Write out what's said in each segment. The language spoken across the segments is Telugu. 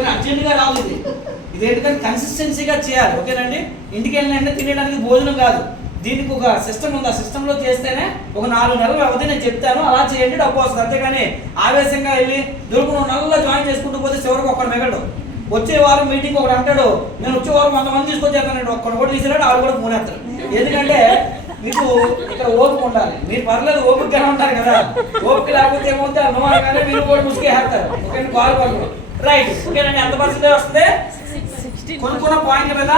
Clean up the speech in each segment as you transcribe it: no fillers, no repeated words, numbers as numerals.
ఓకేనా? అర్జెంటుగా రాదు ఇది. ఇది ఏంటంటే కన్సిస్టెన్సీగా చేయాలి. ఓకేనండి? ఇంటికి వెళ్ళిన తినేయడానికి భోజనం కాదు, దీనికి ఒక సిస్టమ్ ఉంది. ఆ సిస్టంలో చేస్తేనే ఒక 4 నెలలు అవధి నేను చెప్తాను, అలా చేయండి, డబ్బు వస్తుంది. అంతేగాని ఆవేశంగా వెళ్ళి దొరుకున్న నెలల్లో జాయిన్ చేసుకుంటూ పోతే చివరికి ఒక్కడు మిగలడు. వచ్చే వారం మీటింగ్ ఒకటి అంటాడు, నేను వచ్చే వారం 100 మంది తీసుకొచ్చేస్తానండి, ఒక్కడు కూడా తీసినాడు, ఆడు కూడా పోనేస్తాడు. ఎందుకంటే మీకు ఇక్కడ ఓపిక ఉండాలి. మీరు పర్లేదు ఓపికగానే ఉంటారు కదా, ఓపిక లేకపోతే ఏమవుతుంది అనుమానంగానే మీరు కూడా ముసుకేస్తారు. ఓకే, కాల్ పడుతుంది. రైట్, ఓకేనండి. ఎంత పర్సెంటేజ్ వస్తుంది? కొనుక్కున్న పాయింట్ మీద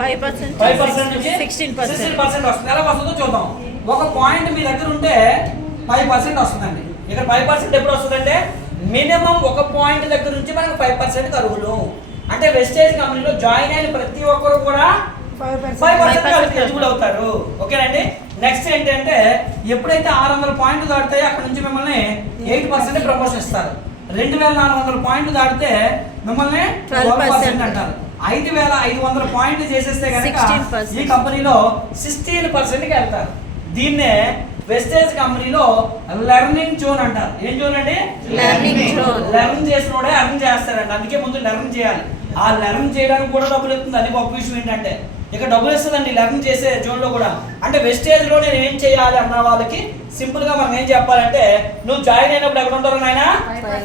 5% నుంచి 16% వస్తుంది. ఎలా వస్తుందో చూద్దాం. ఒక పాయింట్ మీ దగ్గర ఉంటే 5% వస్తుందండి. ఇక్కడ 5% ఎప్పుడు వస్తుందంటే మినిమం ఒక పాయింట్ దగ్గర నుంచి మనకు 5% అర్హులు. అంటే వెస్టేజ్ కంపెనీలో జాయిన్ అయిన ప్రతి ఒక్కరు కూడా 5% ఎలిజిబుల్ అవుతారు. ఓకేనండి. నెక్స్ట్ ఏంటంటే ఎప్పుడైతే 600 పాయింట్లు దాటితే అక్కడ నుంచి మిమ్మల్ని 8% ప్రమోషన్ ఇస్తారు. 2400 పాయింట్లు దాటితే మిమ్మల్ని 12% అంటారు. 5500 పాయింట్లు చేసేస్తే కనుక ఈ కంపెనీలో 16%కి వెళ్తారు. దీన్నే వెస్టేజ్ కంపెనీలో లెర్నింగ్ జోన్ అంటారు. ఏం జోన్ అండి? లెర్న్ చేసినోడే అర్న్ చేస్తారండి. అందుకే ముందు లెర్న్ చేయాలి. ఆ లెర్న్ చేయడానికి కూడా డబ్బులు ఇస్తుంది. అది గొప్ప విషయం ఏంటంటే ఇక డబ్బులు ఇస్తుందండి లెర్న్ చేసే జోన్ లో కూడా. అంటే వెస్టేజ్ లో నేను ఏం చేయాలి అన్న వాళ్ళకి సింపుల్ గా మనం ఏం చెప్పాలంటే, నువ్వు జాయిన్ అయినప్పుడు ఎక్కడ ఉంటారు నాయన?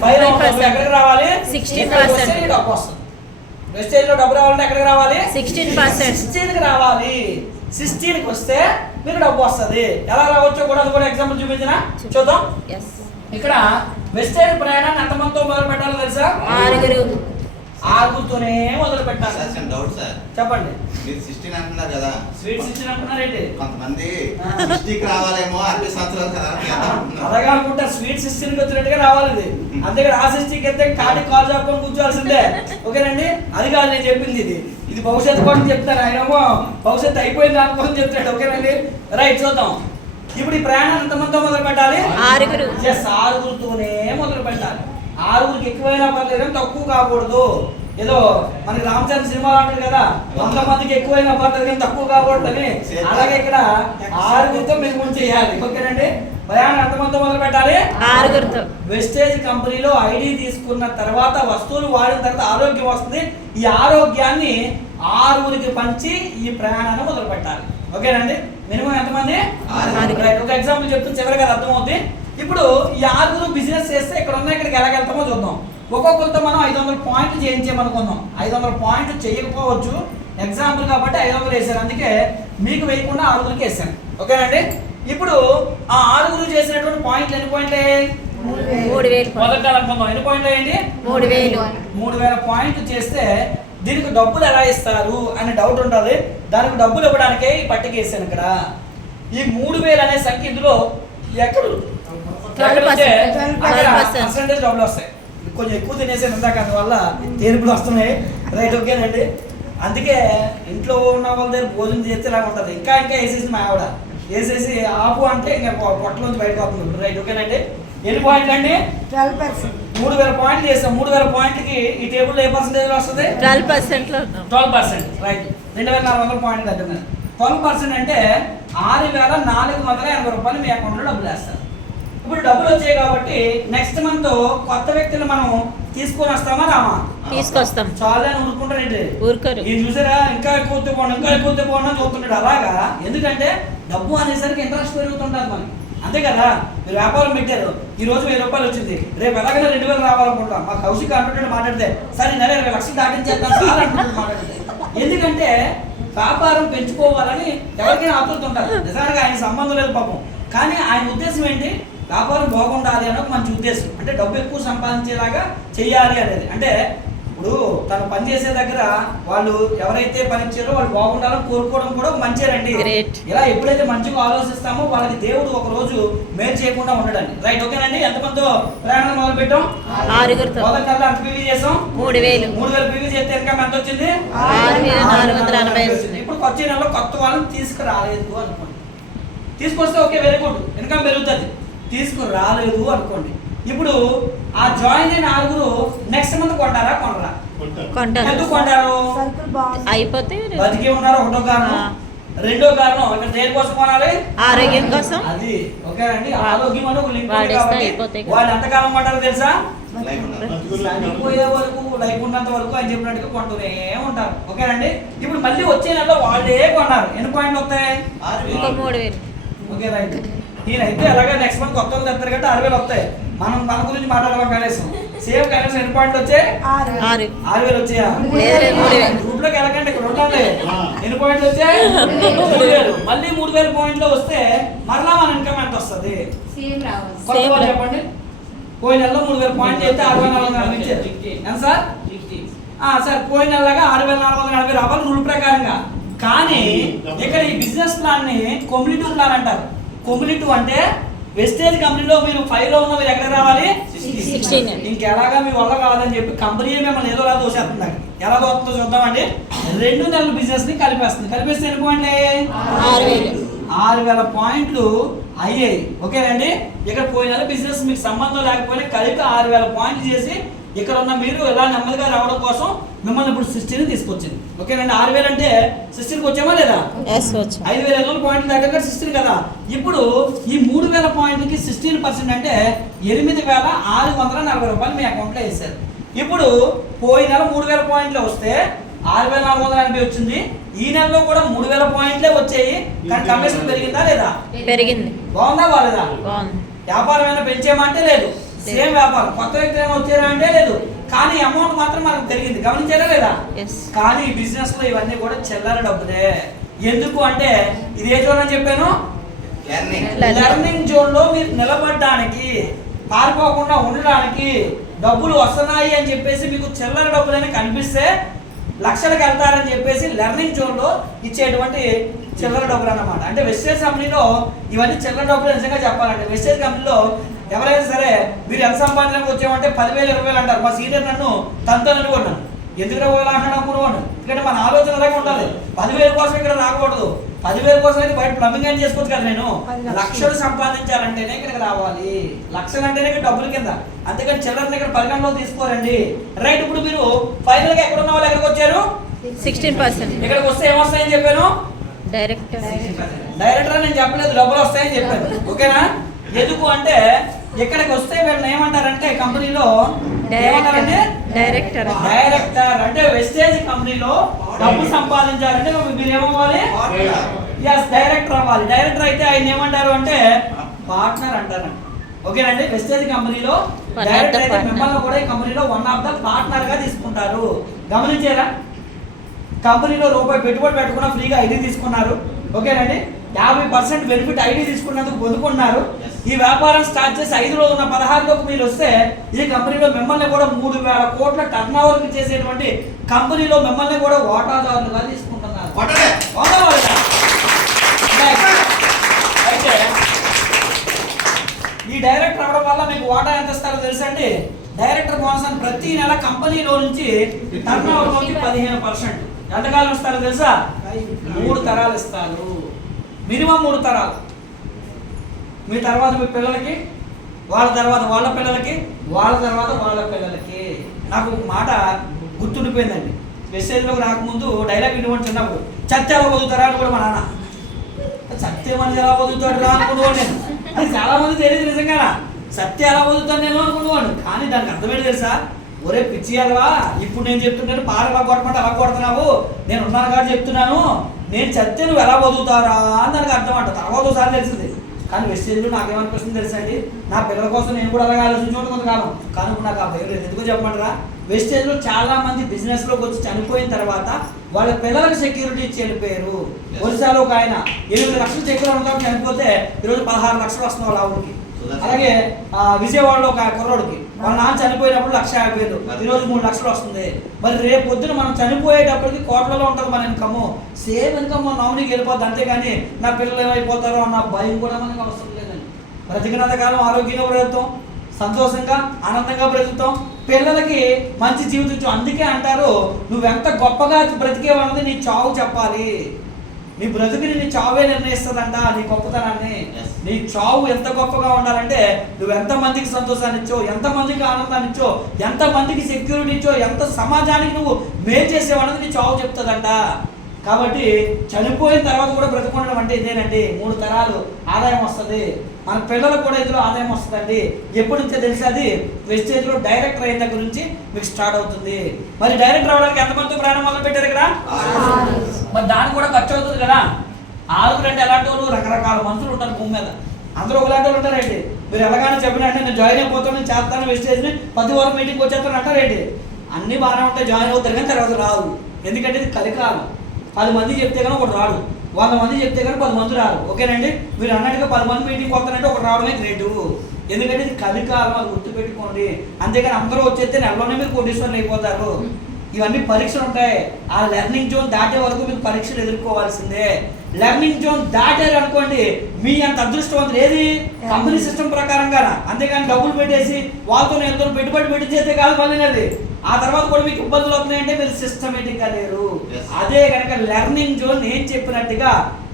5% ఎక్కడికి రావాలి? 16% డబ్బు వస్తుంది. వెస్టేజ్ లో డబ్బు రావాలంటే ఎక్కడికి రావాలి? 16కి రావాలి. 16కి వస్తే మీరు డబ్బు వస్తుంది. ఎలా రావచ్చో కూడా అది కూడా ఎగ్జాంపుల్ చూపించిన చూద్దాం. ఇక్కడ వెస్టేజ్ ప్రయాణాన్ని ఎంతమందితో మొదలు పెట్టాలో తెలుసా? 6తోనే మొదలు పెట్టాలి. చెప్పండి. మీరు 16 అంటున్నారు కదా, స్వీట్ 16 అంటున్నారేంటి? కొంతమంది 60కి రావాలేమో 60 సంవత్సరాలు కదా అలాగా అనుకుంటారు. స్వీట్ 16కి వచ్చినట్టుగా రావాలి ఇది. అంతేకాదు ఆ 60కి వెళ్తే కాటికి కాల్ చెప్పుకొని కూర్చోవాల్సిందే. ఓకేనండి? అది కాదు నేను చెప్పింది. ఇది భవిష్యత్తు కోసం చెప్తాను. ఆయనేమో భవిష్యత్తు అయిపోయింది దానికోసం చెప్తాడు. ఓకేనండి? రైట్, చూద్దాం. ఇప్పుడు ఈ ప్రయాణం ఎంతమందితో మొదలు పెట్టాలి? 6తోనే మొదలు పెట్టాలి. 6కి ఎక్కువైనా పర్లేదు, తక్కువ కాకూడదు. ఏదో మనకి రామచంద్ర సినిమా అంటారు కదా, 100 మందికి ఎక్కువైనా పర్లేదు కానీ తక్కువ కాకూడదు అని. అలాగే ఇక్కడ 6తో మీరు ముందు చేయాలి. ఓకేనండి? ప్రయాణం ఎంతమందితో మొదలు పెట్టాలి? 6. వెస్టేజ్ కంపెనీలో ఐడి తీసుకున్న తర్వాత వస్తువులు వాడిన తర్వాత ఆరోగ్యం వస్తుంది. ఈ ఆరోగ్యాన్ని 6కి పంచి ఈ ప్రయాణాన్ని మొదలు పెట్టాలి. ఓకేనండి? మినిమం ఎంతమంది? 6. ఒక ఎగ్జాంపుల్ చెప్తే చివరిగా అర్థమవుతుంది. ఇప్పుడు ఈ 6 బిజినెస్ చేస్తే ఇక్కడ ఉన్న ఇక్కడికి ఎలాగెళ్తామో చూద్దాం. ఒక్కొక్కరితో మనం 500 పాయింట్లు చేయించేమనుకుందాం. 500 పాయింట్లు చేయకపోవచ్చు, ఎగ్జాంపుల్ కాబట్టి 500 వేసాను. అందుకే మీకు వేయకుండా 6కి వేసాను. ఓకేనండి? ఇప్పుడు ఆ 6 చేసినటువంటి పాయింట్లు ఎన్ని పాయింట్లే? 3000. మొదట అనుకుందాం. ఎన్ని పాయింట్లు అయ్యండి? 3000 పాయింట్లు చేస్తే దీనికి డబ్బులు ఎలా ఇస్తారు అనే డౌట్ ఉంటుంది. దానికి డబ్బులు ఇవ్వడానికే ఈ పట్టిక వేసాను. ఇక్కడ ఈ 3000 అనే సంఖ్య ఇందులో ఎక్కడ పర్సెంటేజ్ డబ్బులు వస్తాయి. కొంచెం ఎక్కువ తినేసాను ఇందాక, అందువల్ల తేరుపులు వస్తున్నాయి. రైట్, ఓకేనండి? అందుకే ఇంట్లో ఉన్న వాళ్ళ దగ్గర భోజనం చేస్తే ఇలా ఉంటుంది. ఇంకా వేసేసి మా ఆవిడ వేసేసి ఆపు అంటే ఇంకా పొట్టలోంచి బయటకు వస్తుంది. రైట్, ఓకేనండి? ఎన్ని పాయింట్లు అండి? 3000 పాయింట్లు చేస్తాం. 3000 పాయింట్లకి ఈ టేబుల్లో ఏ పర్సెంటేజ్ వస్తుంది? 12%. రైట్, 2400 పాయింట్లు దగ్గర 12% అంటే 6480 రూపాయలు మీ అకౌంట్లో డబ్బులు వేస్తారు. ఇప్పుడు డబ్బులు వచ్చాయి కాబట్టి నెక్స్ట్ మంత్ కొత్త వ్యక్తులు మనం తీసుకొని వస్తామా రామా? తీసుకొస్తాం. చాలా ఊరుకుంటారండి. ఇది చూసారా, ఇంకా ఎక్కువ పోండి చూస్తుంటాడు. అలాగా ఎందుకంటే డబ్బు అనేసరికి ఇంట్రెస్ట్ పెరుగుతుంటుంది మనకి. అంతే కదా? మీరు వ్యాపారం పెట్టారు, ఈ రోజు 1000 రూపాయలు వచ్చింది, రేపు ఎలాగైనా 2000 రావాలనుకుంటాం. మాకు హౌసింగ్ అంటుంటే మాట్లాడితే సరే నెల 20 లక్షలు దాటించేద్దాం సార్ అంటుంటే మాట్లాడితే. ఎందుకంటే వ్యాపారం పెంచుకోవాలని ఎవరికైనా ఆతురుతుంటారు. నిజానికి ఆయన సంబంధం లేదు పాపం, కానీ ఆయన ఉద్దేశం ఏంటి? వ్యాపారం బాగుండాలి అని ఒక మంచి ఉద్దేశం. అంటే డబ్బు ఎక్కువ సంపాదించేలాగా చేయాలి అనేది. అంటే ఇప్పుడు తను పనిచేసే దగ్గర వాళ్ళు ఎవరైతే పనిచేయారో వాళ్ళు బాగుండాలని కోరుకోవడం కూడా మంచిదండి. ఇలా ఎప్పుడైతే మంచిగా ఆలోచిస్తామో వాళ్ళకి దేవుడు ఒక రోజు మేలు చేయకుండా ఉండడండి. రైట్, ఓకేనండి? ఎంతమందితో ప్రయాణం మొదలు పెట్టాం? 6. మొదటి నెల ఎంత పీవీ చేసాం? 3000 పీవీ చేస్తే ఇన్కమ్ ఎంత వచ్చింది? 6480. ఇప్పుడు వచ్చే నెలలో కొత్త వాళ్ళని తీసుకురాలేదు అనుకోండి. తీసుకొస్తే ఓకే, వెరీ గుడ్, ఇన్కమ్ పెరుగుతుంది. తీసుకురాలేదు అనుకోండి. ఇప్పుడు ఆ జాయిన్ అయిన 6 నెక్స్ట్ మంత్ కొనరా? ఎందుకు కొంటారు? అయిపోతే బతికి ఉన్నారు. ఒకటో కారణం. రెండో కారణం ఇక్కడ దేనికోసం కొనాలి? ఆరోగ్యం కోసం. అది ఓకేనండి? ఆరోగ్యం అని ఒక లింక్ ఉంది కాబట్టి వాళ్ళు ఎంతకాలం కొంటారో తెలుసా? లైఫ్ ఉండాలి. చనిపోయే వరకు లైఫ్ ఉన్నంత వరకు ఆయన చెప్పినట్టుగా కొంటూనే ఉంటారు. ఓకేనండి. ఇప్పుడు మళ్ళీ వచ్చే నెలలో వాళ్ళే కొన్నారు. ఎన్ని పాయింట్లు వస్తాయి? ఇంకో 3000. Okay right. ఈయనైతే ఎలాగ నెక్స్ట్ మంత్ కొత్త వాళ్ళు తెస్తారు కాబట్టి 6000 వస్తాయి. మనం మన గురించి మాట్లాడదాం. కనీసం సేమ్ కనీసం ఎన్ని పాయింట్లు వచ్చాయి? 6. 6000 వచ్చాయా? లేదు, 3000. గ్రూప్ లోకి వెళ్ళకండి, ఇక్కడ ఉండాలి. ఎన్ని పాయింట్లు వచ్చాయి? 3000. మళ్ళీ 3000 పాయింట్లు వస్తే మరలా మన ఇన్కమ్ ఎంత వస్తుంది? కొత్త వాళ్ళు చెప్పండి. పోయిన నెలలో 3000 పాయింట్లు చేస్తే 6440 ఇచ్చారు. ఎంత సార్? సార్ పోయిన నెలగా 6440 రావాలి రూల్ ప్రకారంగా. కానీ ఇక్కడ ఈ బిజినెస్ ప్లాన్ ని కొమ్యునిటివ్ ప్లాన్ అంటారు. కొమ్యునిటివ్ అంటే వెస్టేజ్ కంపెనీలో మీరు 5 లో ఉన్న మీరు ఎక్కడ రావాలి? 16. ఇంకెలాగా మీ వల్ల కాదని చెప్పి కంపెనీ మిమ్మల్ని ఏదో అలా దోసేస్తుంది. ఎలా దోస్తుందో చూద్దామండి. 2 నెలల బిజినెస్ ని కలిపేస్తుంది. కలిపేస్తే ఎన్ని పాయింట్లు? 6000 పాయింట్లు అయ్యాయి. ఓకేనండి. ఇక్కడ పోయిన నెల బిజినెస్ మీకు సంబంధం లేకపోయినా కలిపి 6000 పాయింట్లు చేసి ఇక్కడ ఉన్న మీరు ఎలా నెమ్మదిగా రావడం కోసం మిమ్మల్ని ఇప్పుడు 16 తీసుకొచ్చింది. ఓకేనండి. 6000 అంటే 16కి వచ్చామా లేదా? 5500 పాయింట్లు దగ్గర 16 కదా. ఇప్పుడు ఈ 3000 పాయింట్లకి 16% అంటే 8640 రూపాయలు మీ అకౌంట్లో వేసారు. ఇప్పుడు పోయిన నెల 3000 పాయింట్లు వస్తే 6480 వచ్చింది. ఈ నెలలో కూడా 3000 పాయింట్లే వచ్చాయి. కానీ కమిషన్ పెరిగిందా లేదా? పెరిగింది. బాగుందా బాలేదా? బాగుంది. వ్యాపారం ఏమైనా పెంచేమంటే లేదు. సేమ్ వ్యాపారం. కొత్త వ్యక్తులు ఏమైనా వచ్చారా అంటే లేదు. కానీ అమౌంట్ మాత్రం మనకు పెరిగింది. గమనించారా లేదా? కానీ ఈ బిజినెస్ లో ఇవన్నీ కూడా చిల్లర డబ్బులే. ఎందుకు అంటే ఇది ఏ జోన్ అని చెప్పాను? లెర్నింగ్ జోన్ లో మీరు నిలబడడానికి, పారిపోకుండా ఉండడానికి, డబ్బులు వస్తున్నాయి అని చెప్పేసి మీకు చిల్లర డబ్బులని కనిపిస్తే లక్షలకు వెళ్తారని చెప్పేసి లెర్నింగ్ జోన్ లో ఇచ్చేటువంటి చిల్లర డబ్బులు అన్నమాట. అంటే వెస్టేజ్ కంపెనీలో ఇవన్నీ చిల్లర డబ్బులు. నిజంగా చెప్పాలంటే వెస్టేజ్ కంపెనీలో ఎవరైనా సరే మీరు ఎంత సంపాదనకు వచ్చామంటే 10,000 20,000 అంటారు. మా సీనియర్ నన్ను తనతో అనుకున్నాను. ఎందుకు రావాలంటాడు అనుకున్నాను. ఎందుకంటే మన ఆలోచన అలాగే ఉండాలి. 10,000 కోసం ఇక్కడ రాకూడదు. 10,000 కోసం అయితే బయట ప్లంబింగ్ అని చేసుకోవచ్చు కదా. నేను లక్షలు సంపాదించాలంటేనే ఇక్కడికి రావాలి. లక్షలు అంటేనే ఇక్కడ డబ్బుల కింద. అంతేకాని చిల్లరని ఇక్కడ పరిగణలో తీసుకోరండి. రైట్. ఇప్పుడు మీరు ఫైనల్ గా ఎక్కడ ఉన్న వాళ్ళు ఎక్కడికి వచ్చారు? 16%. ఇక్కడికి వస్తే ఏమొస్తాయని చెప్పాను? డైరెక్టర్ నేను చెప్పలేదు, డబ్బులు వస్తాయని చెప్పాను. ఓకేనా? ఎందుకు అంటే ఇక్కడికి వస్తే వీళ్ళని ఏమంటారంటే కంపెనీలో డైరెక్టర్ అంటే వెస్టేజ్ కంపెనీలో డబ్బు సంపాదించాలంటే మీరు ఏమవ్వాలి? డైరెక్టర్ అవ్వాలి. డైరెక్టర్ అయితే ఆయన ఏమంటారు అంటే పార్ట్నర్ అంటారు. ఓకేనండి. వెస్టేజ్ కంపెనీలో డైరెక్టర్ అయితే మిమ్మల్ని కూడా ఈ కంపెనీలో వన్ ఆఫ్ ద పార్ట్నర్ గా తీసుకుంటారు. గమనించారా? కంపెనీలో రూపాయి పెట్టుబడి పెట్టకుండా ఫ్రీగా ఐడి తీసుకున్నారు. ఓకేనండి. 50% బెనిఫిట్ ఐడి తీసుకున్నందుకు పొందుకున్నారు. ఈ వ్యాపారం స్టార్ట్ చేసి 5లో ఉన్న 16లోకి మీరు వస్తే ఈ కంపెనీలో మిమ్మల్ని కూడా 3000 కోట్ల టర్న్ ఓవర్కి చేసేటువంటి కంపెనీలో మిమ్మల్ని కూడా వాటాదారులుగా తీసుకుంటున్నారు. అయితే ఈ డైరెక్టర్ అవడం వల్ల మీకు వాటా ఎంత ఇస్తారో తెలుసండి? డైరెక్టర్ బోనస్ అని ప్రతి నెల కంపెనీలో నుంచి టర్న్ ఓవర్లోకి 15%. ఎంతకాలం ఇస్తారో తెలుసా? 3 తరాలు ఇస్తారు. మినిమం 3 తరాలు. మీ తర్వాత మీ పిల్లలకి, వాళ్ళ తర్వాత వాళ్ళ పిల్లలకి, వాళ్ళ తర్వాత వాళ్ళ పిల్లలకి. నాకు ఒక మాట గుర్తుండిపోయిందండి. మెసేజ్లోకి రాకముందు డైలాగ్ ఇటువంటి చిన్నప్పుడు చత్త ఎలా బతుకుతారా అని కూడా మా నాన్న. సత్య మనిషి ఎలా బతుకుతాడు రా అనుకునేవాడు నేను. అది చాలా మంది తెలియదు నిజంగా. సత్య ఎలా బతుకుతాను నేను అనుకునేవాడు. కానీ దానికి అర్థమేంటి తెలుసా? ఒరే పిచ్చి అదవా, ఇప్పుడు నేను చెప్తుంటాను పార ఎలా కొట్టమంటే అలా కొడుతున్నావు, నేను ఉన్నాను కాబట్టి చెప్తున్నాను, నేను చెప్తే నువ్వు ఎలా బతుకుతారా అని దానికి అర్థం అంట. తర్వాత ఒకసారి తెలిసింది. కానీ వెస్టేజ్లో నాకేమనిపిస్తుంది తెలుసా అండి? నా పిల్లల కోసం నేను కూడా అలాగే ఆలోచించుకోండి కొంతకాలం. కానీ ఇప్పుడు నాకు ఆ భయం లేదు. ఎందుకు చెప్పమంటారా? వెస్టేజ్లో చాలా మంది బిజినెస్లోకి వచ్చి చనిపోయిన తర్వాత వాళ్ళ పిల్లలకు సెక్యూరిటీ ఇచ్చి వెళ్ళిపోయారు. ఒరిస్సాలో ఒక ఆయన 8 లక్షలు చెక్కులు ఉండడం చనిపోతే ఈరోజు 16 లక్షలు వస్తున్నావు వాళ్ళ ఊరికి. అలాగే విజయవాడలో ఒక కుర్రోడికి వాళ్ళ నాన్న చనిపోయినప్పుడు 1,50,000, ఈరోజు 3 లక్షలు వస్తుంది. మరి రేపు పొద్దున మనం చనిపోయేటప్పటికి కోట్లలో ఉంటుంది మన ఇన్కమ్. సేమ్ ఇన్కమ్ మన నామినీకి వెళ్ళిపోద్ది. అంతేగాని నా పిల్లలు ఏమైపోతారో అన్న భయం కూడా మనకు అవసరం లేదండి. బ్రతికినంత కాలం ఆరోగ్యంగా బ్రతుకుతాం, సంతోషంగా ఆనందంగా బ్రతుకుతాం, పిల్లలకి మంచి జీవితం. అందుకే అంటారు నువ్వెంత గొప్పగా బ్రతికేవన్నది నీ చావు చెప్పాలి. నీ బ్రతుకుని నీ చావే నిర్ణయిస్తుందంట నీ గొప్పతనాన్ని. నీ చావు ఎంత గొప్పగా ఉండాలంటే నువ్వు ఎంతమందికి సంతోషాన్ని ఇచ్చో, ఎంతమందికి ఆనందాన్ని ఇచ్చో, ఎంతమందికి సెక్యూరిటీ ఇచ్చో, ఎంత సమాజానికి నువ్వు మేలు చేసేవన్నది నీ చావు చెప్తుందంట. కాబట్టి చనిపోయిన తర్వాత కూడా బ్రతుకుండడం అంటే ఇదేనండి. 3 తరాలు ఆదాయం వస్తుంది. మన పిల్లలకు కూడా ఇందులో ఆదాయం వస్తుందండి. ఎప్పటి నుంచో తెలిసి అది వెస్టేజ్లో డైరెక్టర్ అయిన దగ్గర నుంచి మీకు స్టార్ట్ అవుతుంది. మరి డైరెక్టర్ అవడానికి ఎంతమంది ప్రయాణం మొదలు పెట్టారు ఇక్కడ? మరి దానికి కూడా ఖర్చు అవుతుంది కదా. 6 అంటే ఎలాంటి వాళ్ళు? రకరకాల మనుషులు ఉంటారు భూమి మీద. అందరూ ఒకలాంటి వాళ్ళు ఉంటారండి. మీరు ఎలాగైనా చెప్పిన అంటే నేను జాయిన్ అయిపోతాను, నేను చేస్తాను, వెస్టేజ్ని 10 వారం మీటింగ్ వచ్చేస్తాను అంటారేంటి? అన్నీ బాగానే ఉంటాయి, జాయిన్ అవుతారు, కానీ తర్వాత రాదు. ఎందుకంటే ఇది కలికాలం. 10 మంది చెప్తే కానీ ఒకటి రాడు, 100 మంది చెప్తే కానీ 10 మంది రారు. ఓకేనండి, మీరు అన్నట్టుగా 10 మంది మీటింగ్ వస్తానంటే ఒకటి రావడమే గ్రేటు. ఎందుకంటే ఇది కలికాలం, అది గుర్తుపెట్టుకోండి. అంతేగాని అందరూ వచ్చేస్తే నెలలోనే మీరు కోటీశ్వరులు అయిపోతారు. ఇవన్నీ పరీక్షలు ఉంటాయి. ఆ లెర్నింగ్ జోన్ దాటే వరకు మీకు పరీక్షలు ఎదుర్కోవాల్సిందే. లెర్నింగ్ జోన్ దాటారు అనుకోండి, మీ అంత అదృష్టవంతులు ఏది కంపెనీ సిస్టమ్ ప్రకారంగా. అంతేగాని డబ్బులు పెట్టేసి వాళ్ళతో ఎంతో పెట్టుబడి పెట్టించేస్తే కాదు మళ్ళీ అది. ఆ తర్వాత కూడా మీకు ఇబ్బందులు అవుతున్నాయంటే మీరు సిస్టమేటిక్గా లేరు. అదే కనుక లెర్నింగ్ జోన్ నేను చెప్పినట్టుగా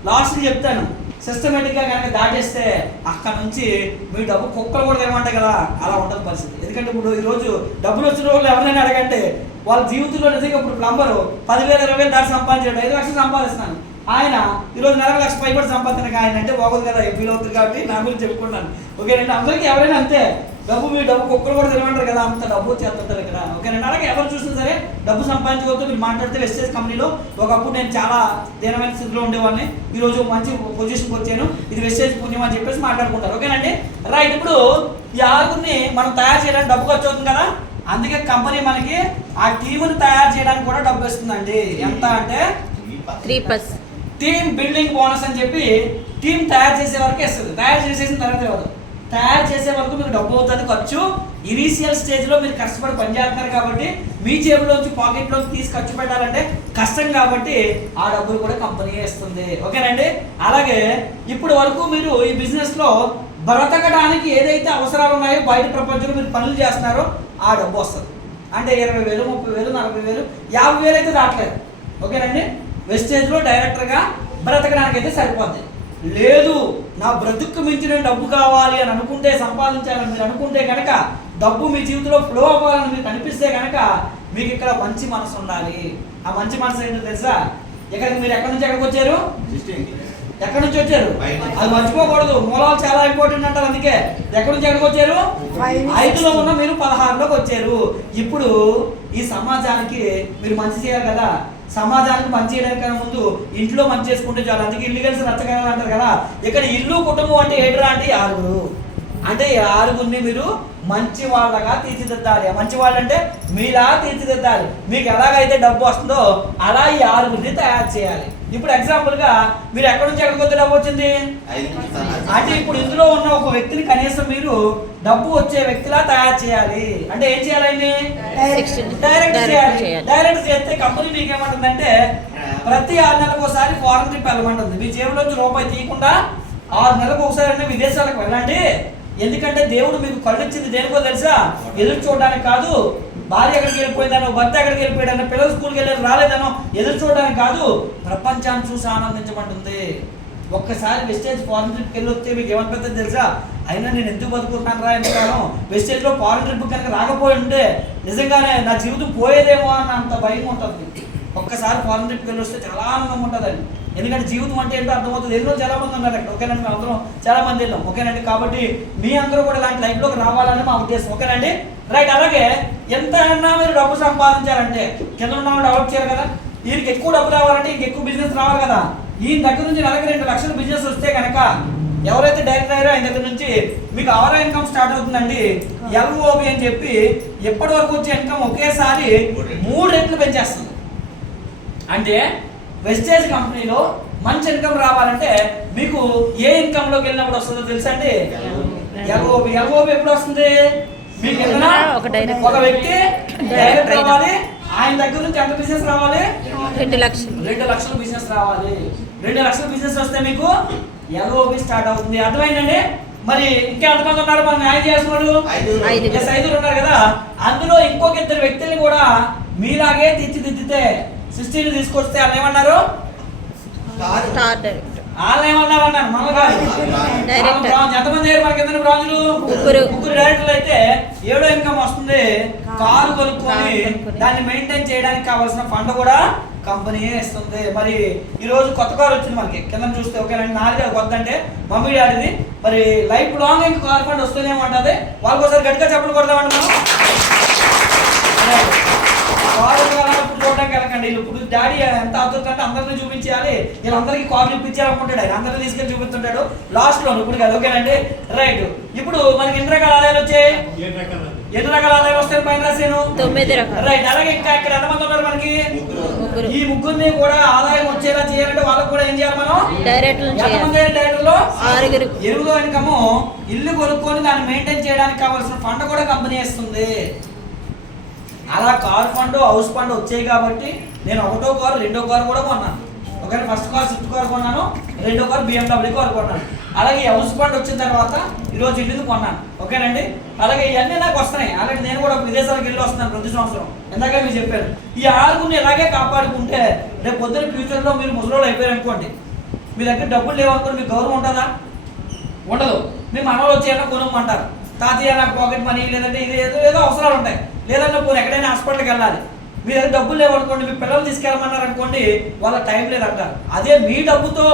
లాస్ట్ చెప్తాను, సిస్టమేటిక్గా కనుక దాటేస్తే అక్కడ నుంచి మీ డబ్బు కుక్కలు కూడా ఏమంటాయి కదా, అలా ఉంటుంది పరిస్థితి. ఎందుకంటే ఇప్పుడు ఈరోజు డబ్బులు వచ్చిన వాళ్ళు ఎవరైనా అడగండి, వాళ్ళ జీవితంలో నిజంగా ఇప్పుడు ప్లంబరు 10,000 20,000 దాటి సంపాదించాడు, 5 లక్షలు సంపాదిస్తున్నాను. ఆయన ఈరోజు 1,00,000 పై కూడా సంపాదించిన ఆయన అంటే బాగోదు కదా, ఫీల్ అవుతుంది. కాబట్టి నా గురించి చెప్పుకున్నాను. ఓకేనండి, అందరికీ ఎవరైనా అంతే. డబ్బు మీ డబ్బు కుక్కలు కూడా తెలియమంటారు కదా, అంత డబ్బు చేస్తుంటారు ఇక్కడ. ఓకేనండి, అలాగే ఎవరు చూసినా సరే డబ్బు సంపాదించుకోవద్దు. మీరు మాట్లాడితే వెస్టేజ్ కంపెనీలో ఒకప్పుడు నేను చాలా దీనమైన స్థితిలో ఉండేవాడిని, ఈరోజు మంచి పొజిషన్కి వచ్చాను, ఇది వెస్టేజ్ పుణ్యం అని చెప్పేసి మాట్లాడుకుంటారు. ఓకేనండి, రైట్. ఇప్పుడు ఈ 6గురిని మనం తయారు చేయడానికి డబ్బు ఖర్చు అవుతుంది కదా, అందుకే కంపెనీ మనకి ఆ టీముని తయారు చేయడానికి కూడా డబ్బు ఇస్తుందండి. ఎంత అంటే 3%. టీమ్ బిల్డింగ్ బోనస్ అని చెప్పి టీం తయారు చేసే వరకు ఇస్తుంది. తయారు చేసేసిన తర్వాత ఇవ్వదు. తయారు చేసే వరకు మీకు డబ్బు అవుతుంది ఖర్చు. ఇనీషియల్ స్టేజ్లో మీరు కష్టపడి పనిచేస్తున్నారు కాబట్టి మీ జేబులోంచి పాకెట్లోంచి తీసి ఖర్చు పెట్టాలంటే కష్టం, కాబట్టి ఆ డబ్బులు కూడా కంపెనీ ఇస్తుంది. ఓకేనండి, అలాగే ఇప్పుడు వరకు మీరు ఈ బిజినెస్లో బ్రతకడానికి ఏదైతే అవసరాలు ఉన్నాయో బయట ప్రపంచంలో మీరు పనులు చేస్తున్నారో ఆ డబ్బు వస్తుంది. అంటే 20,000 30,000 40,000 50,000 అయితే రావట్లేదు. ఓకేనండి, వెస్టేజ్లో డైరెక్టర్గా బ్రతకడానికి అయితే సరిపోద్ది. లేదు నా బ్రతుకు మించిన డబ్బు కావాలి అని అనుకుంటే, సంపాదించాలని మీరు అనుకుంటే కనుక, డబ్బు మీ జీవితంలో ఫ్లో అవ్వాలని మీకు అనిపిస్తే కనుక మీకు ఇక్కడ మంచి మనసు ఉండాలి. ఆ మంచి మనసు ఏంటో తెలుసా? ఇక్కడికి మీరు ఎక్కడి నుంచి ఎక్కడికి వచ్చారు? ఎక్కడి నుంచి వచ్చారు? అది మర్చిపోకూడదు. మూలాలు చాలా ఇంపార్టెంట్ అంటారు. అందుకే ఎక్కడి నుంచి ఎక్కడికి వచ్చారు? 5లో ఉన్న మీరు 16లోకి వచ్చారు. ఇప్పుడు ఈ సమాజానికి మీరు మంచి చేయాలి కదా. సమాజానికి మంచి చేయడానికన్నా ముందు ఇంట్లో మంచి చేసుకుంటే చాలు. అందుకే ఇల్లు కలిసి రచ్చగలరు అంటారు కదా. ఇక్కడ ఇల్లు కుటుంబం అంటే ఏంటరా అంటే 6. అంటే 6గురిని మీరు మంచి వాళ్ళగా తీర్చిదిద్దాలి. మంచి వాళ్ళు అంటే మీలా తీర్చిదిద్దాలి. మీకు ఎలాగైతే డబ్బు వస్తుందో అలా ఈ 6గురిని తయారు చేయాలి. ఇప్పుడు ఎగ్జాంపుల్గా మీరు ఎక్కడి నుంచి ఎక్కడికి వస్తే డబ్బు వచ్చింది అంటే ఇప్పుడు ఇందులో ఉన్న ఒక వ్యక్తిని కనీసం మీరు డబ్బు వచ్చే వ్యక్తిలా తయారు చేయాలి. అంటే ఏం చేయాలండి? డైరెక్ట్ చేయాలి. డైరెక్ట్ చేస్తే కంపెనీ మీకు ఏమంటుందంటే ప్రతి 6 నెలలకు ఒకసారి ఫారెన్ ట్రిప్ వెళ్ళమంటుంది. మీ జేబులోంచి రూపాయి తీయకుండా 6 నెలలకు ఒకసారి విదేశాలకు వెళ్ళండి. ఎందుకంటే దేవుడు మీకు కళ్ళు ఇచ్చింది దేనికో తెలుసా? ఎదురు చూడడానికి కాదు. భార్య ఎక్కడికి వెళ్ళిపోయిందనో, భర్త ఎక్కడికి వెళ్ళిపోయాడనో, పిల్లలు స్కూల్కి వెళ్ళి రాలేదనో ఎదురు చూడడానికి కాదు, ప్రపంచాన్ని చూసి ఆనందించమంటుంది. ఒక్కసారి వెస్టేజ్ ఫారెన్ ట్రిప్కి వెళ్ళి వస్తే మీకు ఏమనిపిస్తుంది తెలుసా? అయినా నేను ఎందుకు బతుకుంటున్నాను రా ఎంతకాలం, వెస్టేజ్లో ఫారెన్ ట్రిప్ కనుక రాకపోయి ఉంటే నిజంగానే నా జీవితం పోయేదేమో అన్న అంత భయం ఉంటుంది. ఒక్కసారి ఫారెన్ ట్రిప్కి వెళ్ళి వస్తే చాలా ఆనందంగా ఉంటుందండి. ఎందుకంటే జీవితం అంటే ఏంటో అర్థమవుతుంది. ఎన్నో చాలా మంది ఉన్నారు అక్కడ. ఓకేనండి, మేము అందరం చాలా మంది వెళ్ళాం. ఓకేనండి, కాబట్టి మీ అందరూ కూడా ఇలాంటి లైఫ్లోకి రావాలని మా ఉద్దేశం. ఓకేనండి, రైట్. అలాగే ఎంత అన్నా మీరు డబ్బు సంపాదించాలంటే కింద ఉన్న డెవలప్ చేయాలి కదా. వీరికి ఎక్కువ డబ్బు రావాలంటే ఇంక ఎక్కువ బిజినెస్ రావాలి కదా. ఈయన దగ్గర నుంచి నెలకి 2 లక్షల బిజినెస్ వస్తే కనుక ఎవరైతే డైరెక్టర్ అయ్యారో ఆయన దగ్గర నుంచి మీకు ఆరో ఇన్కమ్ స్టార్ట్ అవుతుందండి. LOB అని చెప్పి ఎప్పటి వరకు వచ్చే ఇన్కమ్ ఒకేసారి 3 రెట్లు పెంచేస్తుంది. అంటే వెస్టేజ్ కంపెనీలో మంచి ఇన్కమ్ రావాలంటే మీకు ఏ ఇన్కమ్లోకి వెళ్ళినప్పుడు వస్తుందో తెలుసా అండి? LOB ఎప్పుడు వస్తుంది? మీకు ఏదైనా ఒక వ్యక్తి డైరెక్టర్ అవ్వాలి, ఆయన దగ్గర నుంచి ఎంత బిజినెస్ రావాలి? 2 లక్షలు. 2 లక్షల బిజినెస్ రావాలి. 2 లక్షల బిజినెస్ వస్తే మీకు LOB స్టార్ట్ అవుతుంది. అర్థమైందండి? మరి ఇంకెంతమంది ఉన్నారు మనం న్యాయం చేసిన వాళ్ళు? 5 ఉన్నారు కదా. అందులో ఇంకొక 2 వ్యక్తుల్ని కూడా మీలాగే తీర్చిదిద్దితే 16 తీసుకొస్తే వాళ్ళు ఏమన్నారు? వాళ్ళు ఏమన్నారు అన్నారు మనం కాదు. ఎంతమంది అయ్యారు మనకి? 2 బ్రాంజులు, 3 డైరెక్టర్లు అయితే 7 ఇన్కమ్ వస్తుంది. కారు కొనుక్కొని కొనుక్కొని. దాన్ని మెయింటైన్ చేయడానికి కావాల్సిన ఫండ్ కూడా కంపెనీ ఇస్తుంది. మరి ఈ రోజు కొత్త కారు వచ్చింది మనకి కింద చూస్తే, ఓకేనండి. నాది కొత్త అంటే మమ్మీ డాడీది. మరి లైఫ్ లాంగ్ ఇంకా కార్ ఫండ్ వస్తూనే ఉంటుంది. వాళ్ళకి ఒకసారి గట్టిగా చెప్పలు కొడదామండి మనం. కారు చూడడానికి వెళ్ళకండి. ఇప్పుడు డాడీ ఎంత అవుతుంది అంటే అందరినీ చూపించాలి, వీళ్ళందరికీ కారు ఇప్పించాలనుకుంటాడు, ఆయన అందరినీ తీసుకెళ్ళి చూపిస్తుంటాడు లాస్ట్ లో. ఇప్పుడు కాదు, ఓకేనండి. రైట్. ఇప్పుడు మనకి ఎన్ని రకాల ఆదాయాలు వచ్చాయి? 7 రకాల ఆదాయాలు వస్తాయి పైన రాశాను. 9 రకాలు. రైట్. అలాగే ఇంకా ఇక్కడ ఎంతమంది ఉన్నారు మనకి? ముగ్గురు. ఈ ముగ్గురిని కూడా ఆదాయం వచ్చేలా చేయాలంటే వాళ్ళకి కూడా ఏం చేయాలి మనం? డైరెక్ట్లు ఎంతమంది చేయాలి. డైరెక్టర్లు? 6. 8వ ఇన్కమ్ ఇల్లు కొనుక్కొని దాన్ని మెయింటైన్ చేయడానికి కావాల్సిన ఫండ్ కూడా కంపెనీ ఇస్తుంది. అలా కార్ ఫండ్, హౌస్ ఫండ్ వచ్చాయి కాబట్టి నేను 1వ కారు 2వ కారు కూడా కొన్నాను. Okay, first car Swift car కొన్నాను, 2వ కారు BMW కారు కొన్నాను. అలాగే హౌస్ ఫండ్ వచ్చిన తర్వాత ఈరోజు ఇల్లు కొన్నాను. ఓకేనండి. అలాగే ఇవన్నీ నాకు వస్తున్నాయి. అలాగే నేను కూడా విదేశాలకు వెళ్ళి వస్తున్నాను ప్రతి సంవత్సరం. ఇందాక మీరు చెప్పారు. ఈ 6 ఇలాగే కాపాడుకుంటే రేపు పొద్దున్న ఫ్యూచర్లో మీరు ముసలోళ్ళు అయిపోయారు అనుకోండి, మీ దగ్గర డబ్బులు లేవనుకోండి, మీకు గౌరవం ఉంటుందా? ఉండదు. మీ మనవలు వచ్చి ఏమైనా కొనుక్కుంటారు, తాతయ్య నాకు పాకెట్ మనీ, లేదంటే ఇది ఏదో అవసరాలు ఉంటాయి, లేదంటే పోనీ ఎక్కడైనా హాస్పిటల్కి వెళ్ళాలి, మీ దగ్గర డబ్బులు లేవనుకోండి, మీ పిల్లలు తీసుకెళ్ళమన్నారు అనుకోండి, వాళ్ళ టైం లేదంటారు. అదే మీ డబ్బుతో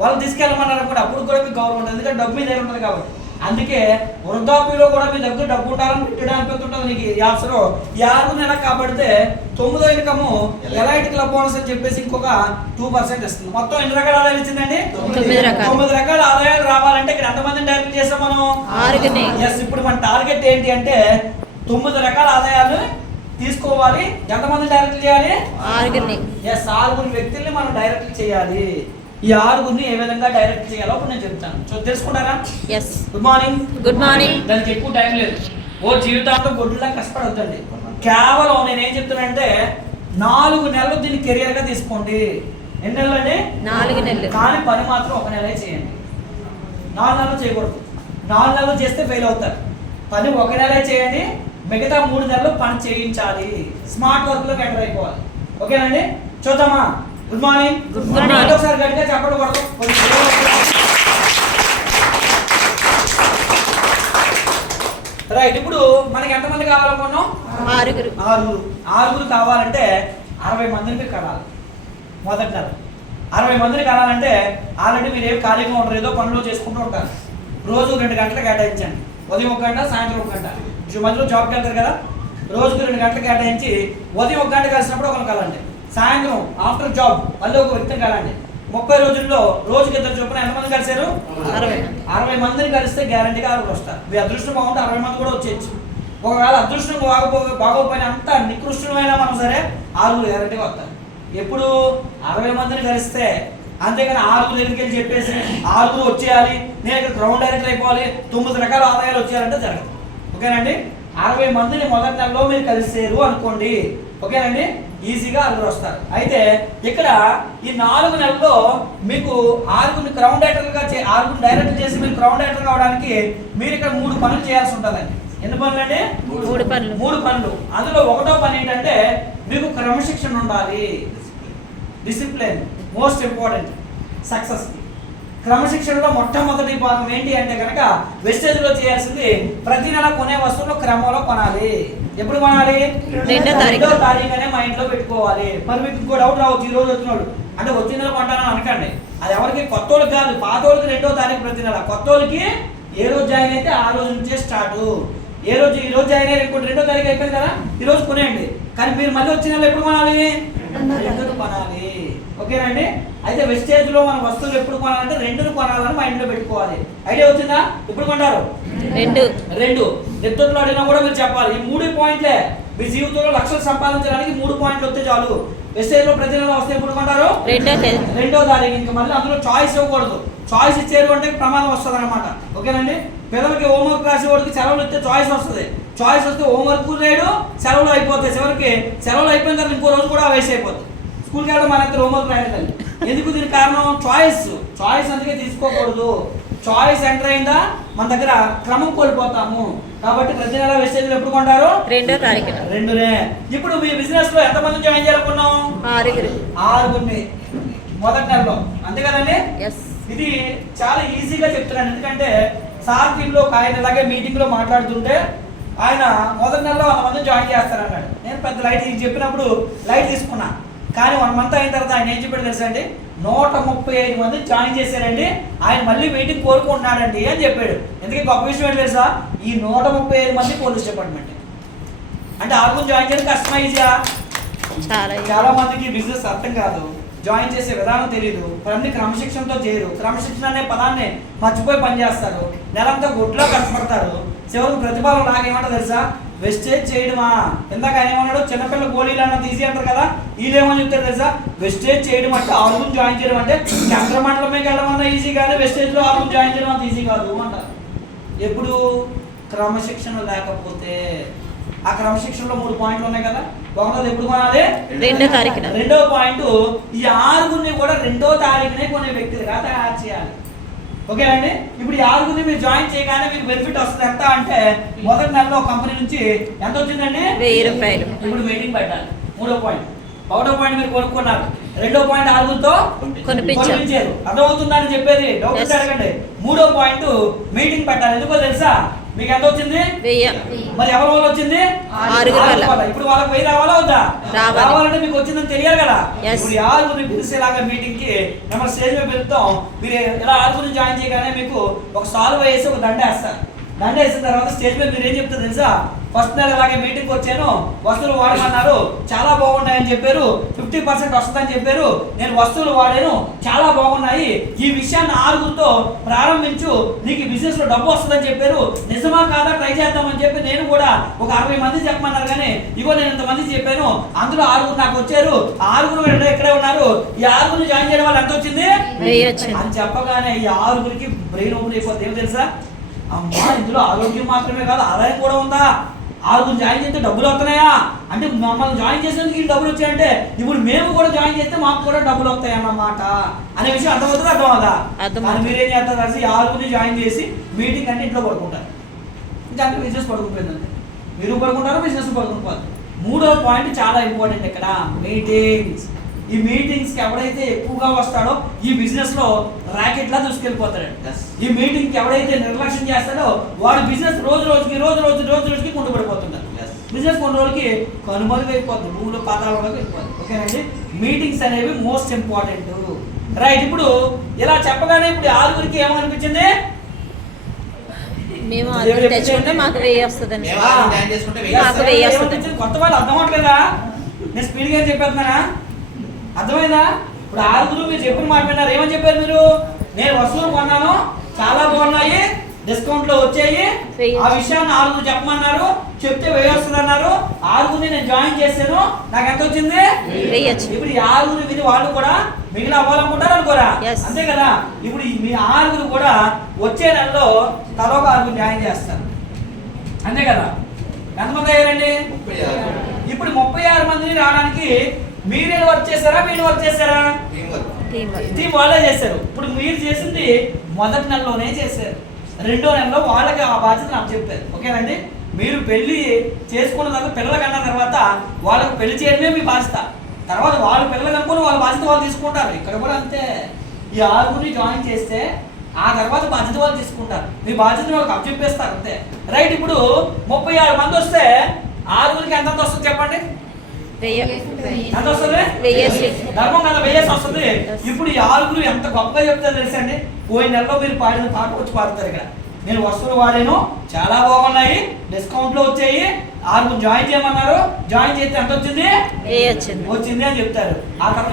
వాళ్ళు తీసుకెళ్ళమన్నారు అనుకోండి, అప్పుడు కూడా మీకు గౌరవం ఉంటుంది, ఎందుకంటే డబ్బు మీ దగ్గర ఉంటుంది కాబట్టి. అందుకే వృద్ధాప్యంలో కూడా మీ దగ్గర డబ్బు ఉండాలని పెట్టడానికి ఉంటుంది నీకు ఈ ఆఫ్సర్. ఈ 6 ఎలా కాపాడితే 9వ ఇన్కమ్ ఎలైట్ క్లబ్ బోనస్ అని చెప్పేసి ఇంకొక 2% ఇస్తుంది. మొత్తం ఎన్ని రకాల ఆదాయాలు ఇచ్చిందండి? 9 రకాలు. 9 రకాల ఆదాయాలు రావాలంటే ఇక్కడ ఎంతమందిని డైరెక్ట్ చేసాం మనం? 6. ఎస్. ఇప్పుడు మన టార్గెట్ ఏంటి అంటే 9 రకాల ఆదాయాలు తీసుకోవాలి. ఎంతమంది డైరెక్ట్ చేయాలి? 6. ఎస్, 6 వ్యక్తుల్ని మనం డైరెక్ట్ చేయాలి. ఈ 6 ఏ విధంగా డైరెక్ట్ చేయాలో ఇప్పుడు నేను చెప్తాను. సో తెలుసుకుంటారా? Yes. Good morning. Good morning. దానికి ఎక్కువ టైం లేదు. జీవితాంతం గొడ్డులా కష్టపడొద్దండి. కేవలం నేను ఏం చెప్తానంటే 4 నెలలు దీన్ని కెరియర్ గా తీసుకోండి. ఎన్ని నెలలు అండి? 4 నెలలు. కానీ పని మాత్రం 1 నెలే చేయండి. 4 నెలలు చేయకూడదు. 4 నెలలు చేస్తే ఫెయిల్ అవుతారు. పని 1 నెలే చేయండి, మిగతా 3 నెలలు పని చేయించాలి. స్మార్ట్ వర్క్ లోకి ఎంటర్ అయిపోవాలి. ఓకేనండి. చూద్దామా? Good morning. Good morning. ఒకసారి గట్టిగా చెప్పకూడదు. రైట్. ఇప్పుడు మనకి ఎంతమంది కావాలనుకున్నాం? 6. 6 కావాలంటే 60 మందిని మీరు కలాలి. మొదటి నెల 60 మందిని కలాలంటే ఆల్రెడీ మీరు ఏమి ఖాళీగా ఉంటారు, ఏదో పనులు చేసుకుంటూ ఉంటారు. రోజు 2 గంటలు కేటాయించండి. ఉదయం 1 గంట, సాయంత్రం 1 గంట. మధ్యలో జాబ్కి వెళ్తారు కదా, రోజుకి 2 గంటలు కేటాయించి ఉదయం 1 గంట కలిసినప్పుడు ఒకరు కలండి, సాయంత్రం ఆఫ్టర్ జాబ్ మళ్ళీ ఒక వ్యక్తిని కలండి. 30 రోజుల్లో రోజుకి 2 చొప్పున ఎంతమంది కలిసారు? 60 మందిని కలిస్తే గ్యారంటీగా 6 వస్తారు. మీ అదృష్టం బాగుంటే 60 మంది కూడా వచ్చేయచ్చు. ఒకవేళ అదృష్టం బాగోపోయిన అంత నికృష్టమైనా మనం సరే 6 గ్యారంటీగా వస్తారు. ఎప్పుడు 60 మందిని కలిస్తే, అంతేగాని 6 దగ్గరికి వెళ్ళి చెప్పేసి 6 వచ్చేయాలి, నేను ఇక్కడ గ్రౌండ్ డైరెక్టర్ అయిపోవాలి, 9 రకాల ఆదాయాలు వచ్చేయాలంటే జరగదు. ఓకేనండి. 60 మందిని మొదటి నెలలో మీరు కలిసేరు అనుకోండి, ఓకేనండి, ఈజీగా 6 వస్తారు. అయితే ఇక్కడ ఈ 4 నెలల్లో మీకు 6 గ్రౌండ్ డైరెక్టర్గా 6 డైరెక్టర్ చేసి మీరు గ్రౌండ్ డైరెక్టర్ కావడానికి మీరు ఇక్కడ 3 పనులు చేయాల్సి ఉంటుందండి. ఎన్ని పనులు అండి? 3 పనులు. 3 పనులు. అందులో 1వ పని ఏంటంటే మీకు క్రమశిక్షణ ఉండాలి. Discipline most important success. క్రమశిక్షణలో మొట్టమొదటి భాగం ఏంటి అంటే కనుక వెస్టేజ్లో చేయాల్సింది ప్రతి నెల కొనే వస్తువులు క్రమంలో కొనాలి. ఎప్పుడు కొనాలి? 2వ తారీఖునే మైండ్లో పెట్టుకోవాలి. మరి మీకు ఇంకో డౌట్ రావచ్చు, ఈ రోజు వచ్చినోడు అంటే వచ్చే నెల కొంటానని అనకండి. అది ఎవరికి? కొత్త వాళ్ళకి కాదు. పాత వాళ్ళకి 2వ తారీఖు ప్రతి నెల, కొత్త వాళ్ళకి ఏ రోజు జాయిన్ అయితే ఆ రోజు నుంచే స్టార్ట్. ఈ రోజు జాయిన్ అయ్యారు ఇంకోటి 2వ తారీఖు అయిపోయింది కదా, ఈ రోజు కొనేయండి. కానీ మీరు మళ్ళీ వచ్చిన నెల ఎప్పుడు కొనాలి? 2ను కొనాలి. ఓకేనండి. అయితే వెస్టేజ్లో మన వస్తువులు ఎప్పుడు కొనాలంటే 2ను కొనాలని మైండ్లో పెట్టుకోవాలి. ఐడియా వచ్చిందా? ఎప్పుడు కొంటారు? 2. నిద్రలో అడిగినా కూడా మీరు చెప్పాలి. ఈ 3 పాయింట్లే మీ జీవితంలో లక్షలు సంపాదించడానికి 3 పాయింట్లు వస్తే చాలు. వెస్టేజ్లో ప్రతి నెల వస్తే ఎప్పుడు కొంటారు? 2వ తారీఖు. ఇంకా మళ్ళీ అందులో చాయిస్ ఇవ్వకూడదు. చాయిస్ ఇచ్చేరు అంటే ప్రమాదం వస్తుంది అనమాట. ఓకేనండి. పిల్లలకి హోంవర్క్ రాసేవాడికి సెలవులు ఇస్తే చాయిస్ వస్తుంది. చాయిస్ వస్తే హోంవర్క్ లేడు, సెలవులు అయిపోతాయి. చివరికి సెలవులు అయిపోయిన తర్వాత ఇంకో రోజు కూడా వేస్ట్ అయిపోతుంది. స్కూల్కి వెళ్ళడం మన ఇద్దరు హోంవర్క్ రాయాలి. ఎందుకు? దీనికి కారణం చాయిస్ అందుకే తీసుకోకూడదు. చాయిస్ ఎంటర్ అయిందా మన దగ్గర క్రమం కోల్పోతాము. కాబట్టి ప్రతి నెల వెస్టేజ్ ఎప్పుడు కొంటారు? 2వ తారీఖు. 2నే. ఇప్పుడు మీ బిజినెస్ లో ఎంతమంది జాయిన్ చేయాలనుకున్నాం? 6 మొదటి నెలలో. అంతే కదండి. ఇది చాలా ఈజీగా చెప్తున్నాను, ఎందుకంటే సార్ టీంలో ఆయన ఇలాగే మీటింగ్ లో మాట్లాడుతుంటే ఆయన మొదటి నెలలో 100 మంది జాయిన్ చేస్తారన్నాడు. నేను పెద్ద లైట్ చెప్పినప్పుడు లైట్ తీసుకున్నా. కానీ 1 మంత్ అయిన తర్వాత ఆయన ఏం చెప్పాడు తెలుసా అండి, 135 మంది జాయిన్ చేశారండి, ఆయన మళ్ళీ మీటింగ్ కోరుకుంటున్నాడండి అని చెప్పాడు. ఎందుకంటే గొప్ప విషయం ఏంటి తెలుసా, ఈ 135 మంది పోలీస్ డిపార్ట్మెంట్. అంటే ఆరుగురు జాయిన్ చేయడం కష్టమా ఈజీగా? చాలా మందికి బిజినెస్ అర్థం కాదు, జాయిన్ చేసే విధానం తెలియదు, పని క్రమశిక్షణతో చేయరు, క్రమశిక్షణ అనే పదాన్ని మర్చిపోయి పనిచేస్తారు, నెలంతా గుడ్లో కష్టపడతారు, చివరికి ప్రతిఫలం నాకేమంటో తెలుసా, వెస్టేజ్ చేయడమా. ఇందాక ఆయన ఏమన్నాడు, చిన్నపిల్ల గోళీలు అన్న తీసి అంటారు కదా, వీళ్ళేమని చెప్తారు తెలుసా, వెస్టేజ్ చేయడం అంటే ఆరుగురు జాయిన్ చేయడం అంటే చంద్రమండలమే వెళ్ళడం అన్న ఈజీ కాదు, వెస్టేజ్లో ఆరుగురు జాయిన్ చేయడం అంత ఈజీ కాదు అంటారు. ఎప్పుడు క్రమశిక్షణ లేకపోతే. ఆ క్రమశిక్షణలో 3 పాయింట్లు ఉన్నాయి కదా, ఒకటోది ఎప్పుడు కొనాలి, 2వ తారీఖున. 2వ పాయింట్, ఈ ఆరుగురిని కూడా 2వ తారీఖునే కొనే వ్యక్తిగా తయారు చేయాలి. ఓకేనండి. ఇప్పుడు ఈ ఆరుగురిని మీరు జాయిన్ చేయగానే మీకు బెనిఫిట్ వస్తుంది. ఎంత అంటే మొదటి నెలలో కంపెనీ నుంచి ఎంత వచ్చిందండి, 1000 రూపాయలు. ఇప్పుడు మీటింగ్ పెట్టాలి. 3వ పాయింట్. 1వ పాయింట్ మీరు కొనుక్కున్నారు, 2వ పాయింట్ ఆరుగురితో కొనిపించారు. అర్థమవుతుందని చెప్పేది, డౌట్ అడగండి. 3వ పాయింట్ మీటింగ్ పెట్టాలి. ఎందుకో తెలుసా, మీకు ఎంత వచ్చింది, 1000. మరి ఎవరి వల్ల వచ్చింది, ఆరుగురు వల్ల. ఇప్పుడు వాళ్ళకి 1000 రావాలా వద్దా, రావాలంటే మీకు వచ్చిందని తెలియాలి కదా. Yes. ఇప్పుడు ఈ ఆరుగురిని పిలిచేలాగా మీటింగ్ కి మనం స్టేజ్ మీద పిలుస్తాం. మీరు ఇలా ఆరుగురిని జాయిన్ చేయగానే మీకు ఒక సాల్వ్ వేసి ఒక దండ వేస్తారు. దండ వేసిన తర్వాత స్టేజ్ మీద మీరు ఏం చెప్తారు తెలుసా, ఫస్ట్ నెల అలాగే మీటింగ్ వచ్చాను, వస్తువులు వాడమన్నారు, చాలా బాగున్నాయని చెప్పారు, 50% వస్తుందని చెప్పారు, నేను వస్తువులు వాడాను, చాలా బాగున్నాయి, ఈ విషయాన్ని ఆరుగురితో ప్రారంభించు, నీకు బిజినెస్ లో డబ్బు వస్తుందని చెప్పారు, నిజమా కాదా ట్రై చేద్దామని చెప్పి నేను కూడా ఒక 60 మంది చెప్పమన్నారు, కానీ ఇగో నేను ఇంతమంది చెప్పాను, అందులో 6 నాకు వచ్చారు, 6 ఇక్కడే ఉన్నారు, ఈ 6 జాయిన్ చేయడం వల్ల ఎంత వచ్చింది, 1000 అని చెప్పగానే ఈ 6 బ్రెయిన్ ఓపెన్ అయిపోతుంది. ఏం తెలుసా, అమ్మా ఇందులో ఆరోగ్యం మాత్రమే కాదు ఆదాయం కూడా ఉందా, 6 జాయిన్ చేస్తే డబ్బులు వస్తున్నాయా, అంటే మమ్మల్ని జాయిన్ చేసేందుకు ఈ డబ్బులు వచ్చాయంటే ఇప్పుడు మేము కూడా జాయిన్ చేస్తే మాకు కూడా డబ్బులు వస్తాయి అన్నమాట అనే విషయం అర్థమవుతుంది, అర్థమవుదా? కానీ మీరేం చేస్తారు కలిసి 6 జాయిన్ చేసి మీటింగ్ అంటే ఇంట్లో పడుకుంటారు, ఇంకా అంటే బిజినెస్ పడుకుంటుందంటే మీరు పడుకుంటారు, బిజినెస్ పడుకుంటారు. 3వ పాయింట్ చాలా ఇంపార్టెంట్ ఇక్కడ, మీటింగ్స్. ఈ మీటింగ్స్ కి ఎవడైతే ఎక్కువగా వస్తాడో ఈ బిజినెస్ లో రాకెట్ లా దూసుకెళ్ళిపోతాడు. ఈ మీటింగ్ కి ఎవడైతే నిర్లక్ష్యం చేస్తాడో వాడు బిజినెస్ రోజు రోజుకి కుంటుపడిపోతుంటాడు. బిజినెస్ కొన్ని రోజులకి కనుమరుగైపోతుంది, భూమిలో పాతాళంలోకి వెళ్ళిపోతుంది. ఓకేనండి. మీటింగ్స్ అనేవి మోస్ట్ ఇంపార్టెంట్. రైట్. ఇప్పుడు ఇలా చెప్పగానే ఇప్పుడు 6 ఏమనిపించింది, మేము అది తెచ్చుకుంటే మాకు 1000 వస్తుందండి, మాకు 1000 వస్తుంది. కొత్త వాళ్ళు అర్థం అవట్లేదా, నేను స్పీడ్ గా చెప్పేస్తున్నానా, అర్థమైందా? ఇప్పుడు 6 మీరు చెప్పిన మాట విన్నారు, ఏమని చెప్పారు మీరు, నేను వస్తువులు కొన్నాను, చాలా బాగున్నాయి, డిస్కౌంట్ లో వచ్చాయి, ఆ విషయాన్ని 6 చెప్పమన్నారు, చెప్తే 1000 వస్తుంది అన్నారు, 6 నేను జాయిన్ చేశాను, నాకు ఎంత వచ్చింది, 1000. ఇప్పుడు ఈ 6 విని వాళ్ళు కూడా మిగిలిన అవ్వాలనుకుంటారు అనుకోరా, అంతే కదా. ఇప్పుడు మీ 6 కూడా వచ్చే నెలలో తలోక 6 జాయిన్ చేస్తారు, అంతే కదా. ఎంతమంది అయ్యారండి, ఇప్పుడు 36 మందిని రావడానికి మీరే వర్క్ చేశారా, మీరు వర్క్ చేశారా, టీం వాళ్ళే చేశారు. ఇప్పుడు మీరు చేసింది మొదటి నెలలోనే చేశారు, 2వ నెలలో వాళ్ళకి ఆ బాధ్యత నాకు చెప్పారు. ఓకేనండి. మీరు పెళ్లి చేసుకున్న తర్వాత పిల్లలు కన్న తర్వాత వాళ్ళకి పెళ్లి చేయడమే మీ బాధ్యత, తర్వాత వాళ్ళు పిల్లలు కనుక్కొని వాళ్ళ బాధ్యత వాళ్ళు తీసుకుంటారు. ఇక్కడ కూడా అంతే, ఈ 6 జాయిన్ చేస్తే ఆ తర్వాత బాధ్యత వాళ్ళు తీసుకుంటారు, మీ బాధ్యత వాళ్ళకి అప్పచెప్పేస్తారు, అంతే. రైట్. ఇప్పుడు 36 మంది వస్తే 6 ఎంత వస్తుంది చెప్పండి, 1000. ఎంత వస్తుంది, 1000. ధర్మం కదా, 1000 వస్తుంది. ఇప్పుడు ఈ 6 ఎంత గొప్పగా చెప్తారు తెలుసండి, పోయిన నెలలో మీరు పాడిన పాట వచ్చి పాడతారు ఇక్కడ, నేను వస్తువులు వాడాను, చాలా బాగున్నాయి, డిస్కౌంట్ లో వచ్చాయి, 6 జాయిన్ చేయమన్నారు, జాయిన్ చేస్తే ఎంత వచ్చింది, 1000 వచ్చింది అని చెప్తారు. ఆ తర్వాత